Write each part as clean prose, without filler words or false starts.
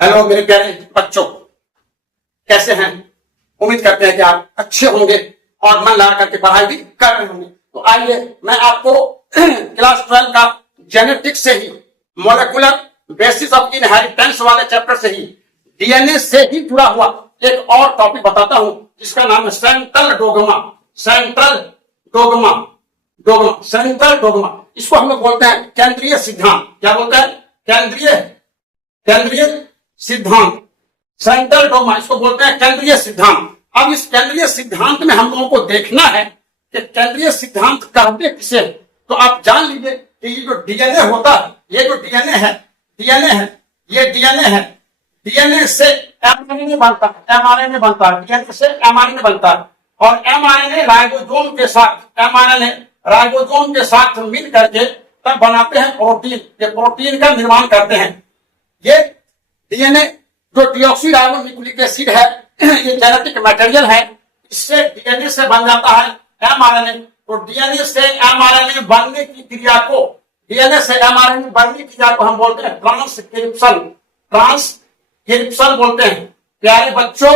Hello मेरे प्यारे बच्चों, कैसे हैं? उम्मीद करते हैं कि आप अच्छे होंगे और मन लगा करके पढ़ाई भी कर रहे होंगे। तो आइए मैं आपको क्लास 12 का जेनेटिक्स से ही, मोलेकुलर बेसिस ऑफ इनहेरिटेंस वाले चैप्टर से ही, डीएनए से ही जुड़ा हुआ एक और टॉपिक बताता हूं जिसका नाम है central dogma. Central dogma, central dogma, इसको हम लोग बोलते हैं केंद्रीय सिद्धांत। क्या बोलते हैं? केंद्रीय सिद्धांत, सेंट्रल डोग्मा, इसको बोलते हैं केंद्रीय सिद्धांत। अब इस केंद्रीय सिद्धांत में हम लोगों को देखना है कि केंद्रीय सिद्धांत कहते किसे। तो आप जान लीजिए कि ये जो डीएनए होता है, ये जो डीएनए है, ये डीएनए है। डीएनए से एमआरएनए बनता है, एमआरएनए बनता है, डीएनए से एमआरएनए बनता है। और एमआरएनए राइबोसोम के साथ, एमआरएनए राइबोसोम के साथ मिल करके तब बनाते हैं प्रोटीन। ये प्रोटीन का निर्माण करते हैं। ये डीएनए जो डीऑक्सीराइबोन्यूक्लिक एसिड है, ये जेनेटिक मटेरियल है, इससे डीएनए से बन जाता है एमआरएनए। तो डीएनए से एमआरएनए बनने की क्रिया को, डीएनए से एमआरएनए बनने की क्रिया को हम बोलते हैं ट्रांसक्रिप्शन। ट्रांसक्रिप्शन बोलते हैं। प्यारे बच्चों,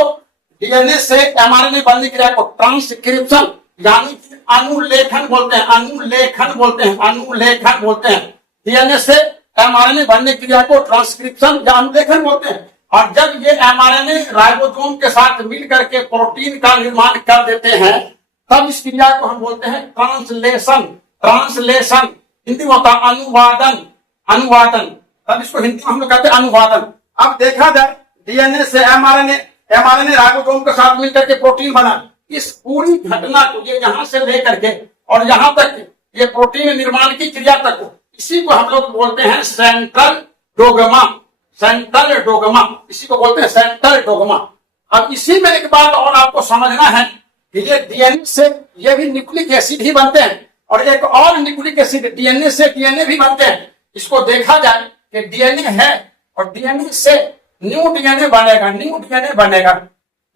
डीएनए से एमआरएनए बनने की क्रिया को ट्रांसक्रिप्शन यानी कि अनुलेखन बोलते हैं। अनुलेखन बोलते हैं, अनुलेखन बोलते हैं। डीएनए से एमआरएनए बनने की क्रिया को ट्रांसक्रिप्शन या अनुलेखन बोलते हैं। और जब ये एमआरएनए राइबोसोम के साथ मिलकर के प्रोटीन का निर्माण कर देते हैं, तब इस क्रिया को हम बोलते हैं ट्रांसलेशन। ट्रांसलेशन हिंदी में होता है अनुवादन, अनुवादन। तब इसको हिंदी में हम लोग कहते हैं अनुवादन। अब देखा जाए डीएनए से एमआरएनए, एमआरएनए राइबोसोम के साथ मिलकर के प्रोटीन बना, इस पूरी घटना को, ये यहां से लेकर के और यहां तक, ये प्रोटीन निर्माण की क्रिया तक को, इसी को हम लोग बोलते हैं सेंट्रल डोग्मा। सेंट्रल डोग्मा, इसी को बोलते हैं सेंट्रल डोग्मा। अब इसी में एक बात और आपको समझना है कि ये डीएनए से ये भी न्यूक्लिक एसिड ही बनते हैं और एक और न्यूक्लिक एसिड डीएनए से डीएनए भी बनते हैं। इसको देखा जाए कि डीएनए है और डीएनए से न्यू डीएनए बनेगा, न्यू डीएनए बनेगा,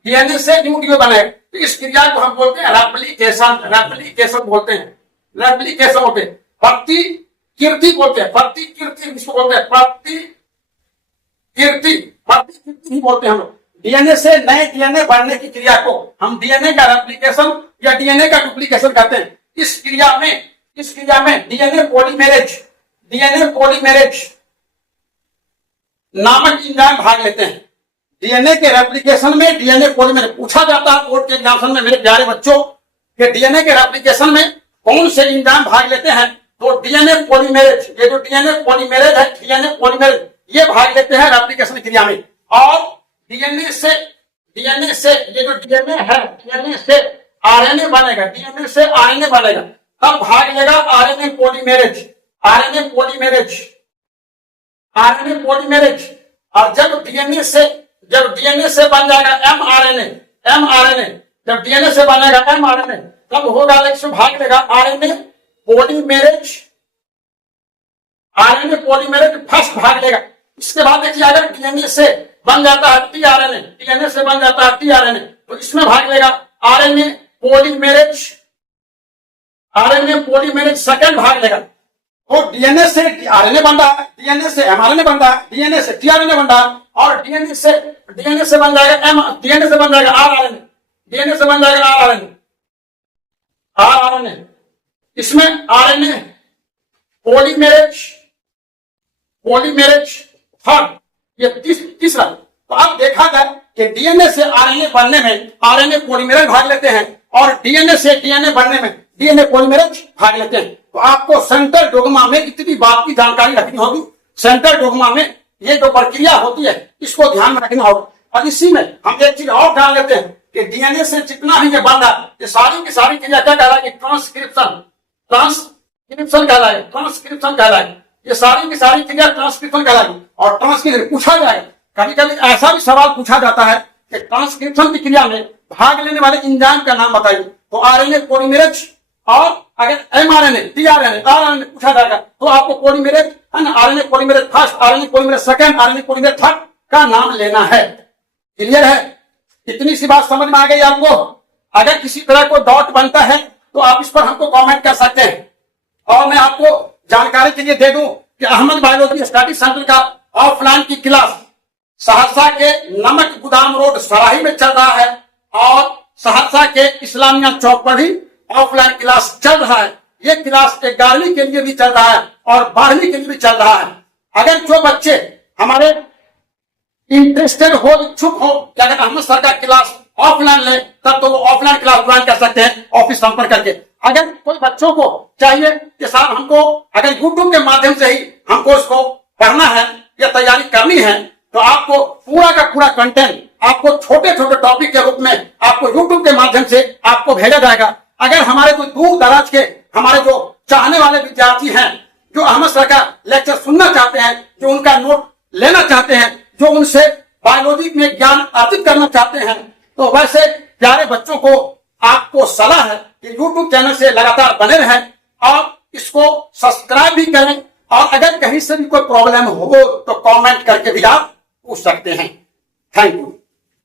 डीएनए से न्यू डीएनए बनेगा। तो इस क्रिया को हम बोलते हैं रेप्लिकेशन। रेप्लिकेशन बोलते हैं, रेप्लिकेशन बोलते हैं। प्रतिकृति बोलते हैं, प्रतिकृति इसको बोलते हैं, प्रतिकृति ही बोलते हैं हम लोग। डीएनए से नए डीएनए बनने की क्रिया को हम डीएनए का रेप्लिकेशन या डीएनए का डुप्लीकेशन कहते हैं। इस क्रिया में डीएनए पॉलीमेरेज नामक एंजाइम भाग लेते हैं। डीएनए के रेप्लिकेशन में डीएनए पॉलीमेरेज पूछा जाता है बोर्ड के एग्जामिनेशन में मेरे प्यारे बच्चों कि डीएनए के रेप्लिकेशन में कौन से एंजाइम भाग लेते हैं। तो डीएनए पॉलीमेरेज, ये जो डीएनए पॉलीमेरेज है, डीएनए पॉलीमेरेज ये भाग लेते हैं रेप्लिकेशन क्रिया में। और डीएनए से ये जो डीएनए है, डीएनए से आरएनए बनेगा, डीएनए से आरएनए बनेगा, तब भाग लेगा RNA polymerase, RNA polymerase, RNA polymerase. और जब डीएनए से बन जाएगा एमआरएनए, एमआरएनए, जब डीएनए से बनेगा एमआरएनए, तब होगा इसमें भाग लेगा RNA polymerase, RNA polymerase first भाग लेगा। इसके बाद देखिए अगर डीएनए से बन जाता है टीआरएनए, डीएनए से बन जाता है टीआरएनए, तो इसमें भाग लेगा RNA polymerase, RNA polymerase second भाग लेगा। तो डीएनए से आरएनए बन रहा है, डीएनए से एमआरएनए बन रहा है, डीएनए से टीआरएनए बन रहा है, और डीएनए से बन जाएगा डीएनए से बन जाएगा आरआरएनए, डीएनए से बन जाएगा आरआरएनए, आरआरएनए। इसमें आरएनए पॉलीमेरेज थर्ड, ये तीसरा। तो अब देखा जाए कि डीएनए से आरएनए बनने में आरएनए पॉलीमेरेज भाग लेते हैं और डीएनए से डीएनए बनने में डीएनए पॉलीमेरेज भाग लेते हैं। तो आपको सेंट्रल डोग्मा में इतनी बात की जानकारी रखनी होगी। सेंट्रल डोग्मा में ये जो प्रक्रिया होती है इसको ध्यान में रखना होगा। और इसी में हम एक चीज और ध्यान लेते हैं कि डीएनए से जितना भी ये बन रहा है, ये सारी की सारी क्रिया क्या कहलाएगी? ट्रांसक्रिप्शन, ट्रांसक्रिप्शन कहलाएगी, ट्रांसक्रिप्शन कहलाएगी। ये सारी की सारी क्रिया ट्रांसक्रिप्शन कहलाएगी। और ट्रांसक्रिप्शन पूछा जाए, कभी कभी ऐसा भी सवाल पूछा जाता है कि ट्रांसक्रिप्शन की क्रिया में भाग लेने वाले एंजाइम का नाम बताइए। तो आरएनए पॉलीमेरेज, और अगर एमआरएनए, टीआरएनए, आरएनए पूछा जाएगा तो आपको पॉलीमेरेज है ना, RNA polymerase first, RNA polymerase second, RNA polymerase third का नाम लेना है। क्लियर है? इतनी सी बात समझ में आ गई आपको? अगर किसी तरह को डाउट बनता है तो आप इस पर हमको कमेंट कर सकते हैं। और मैं आपको जानकारी के लिए दे दूं कि अहमद बायोलॉजी स्टडी सेंटर का ऑफलाइन की क्लास सहरसा के नमक गोदाम रोड सराही में चल रहा है और सहरसा के इस्लामिया चौक पर भी ऑफलाइन क्लास चल रहा है। ये क्लास 11वीं के लिए भी चल रहा है और 12वीं के लिए भी चल रहा है। अगर जो बच्चे हमारे इंटरेस्टेड हो, इच्छुक हो कि अगर अहमद सर का क्लास ऑफलाइन ले, तब तो वो ऑफलाइन क्लास ज्वाइन कर सकते हैं ऑफिस संपर्क करके। अगर कोई बच्चों को चाहिए कि साहब हमको अगर यूट्यूब के माध्यम से ही हमको इसको पढ़ना है या तैयारी करनी है, तो आपको पूरा का पूरा कंटेंट आपको छोटे छोटे टॉपिक के रूप में आपको यूट्यूब के माध्यम से आपको भेजा जाएगा। अगर हमारे कोई दूर दराज के हमारे जो चाहने वाले विद्यार्थी हैं, जो अहमद सर का लेक्चर सुनना चाहते हैं, जो उनका नोट लेना चाहते हैं, जो उनसे बायोलॉजी में ज्ञान अर्जित करना चाहते हैं, तो वैसे प्यारे बच्चों को आपको सलाह है कि यूट्यूब चैनल से लगातार बने रहें और इसको सब्सक्राइब भी करें। और अगर कहीं से भी कोई प्रॉब्लम हो तो कमेंट करके भी आप पूछ सकते हैं। Thank you.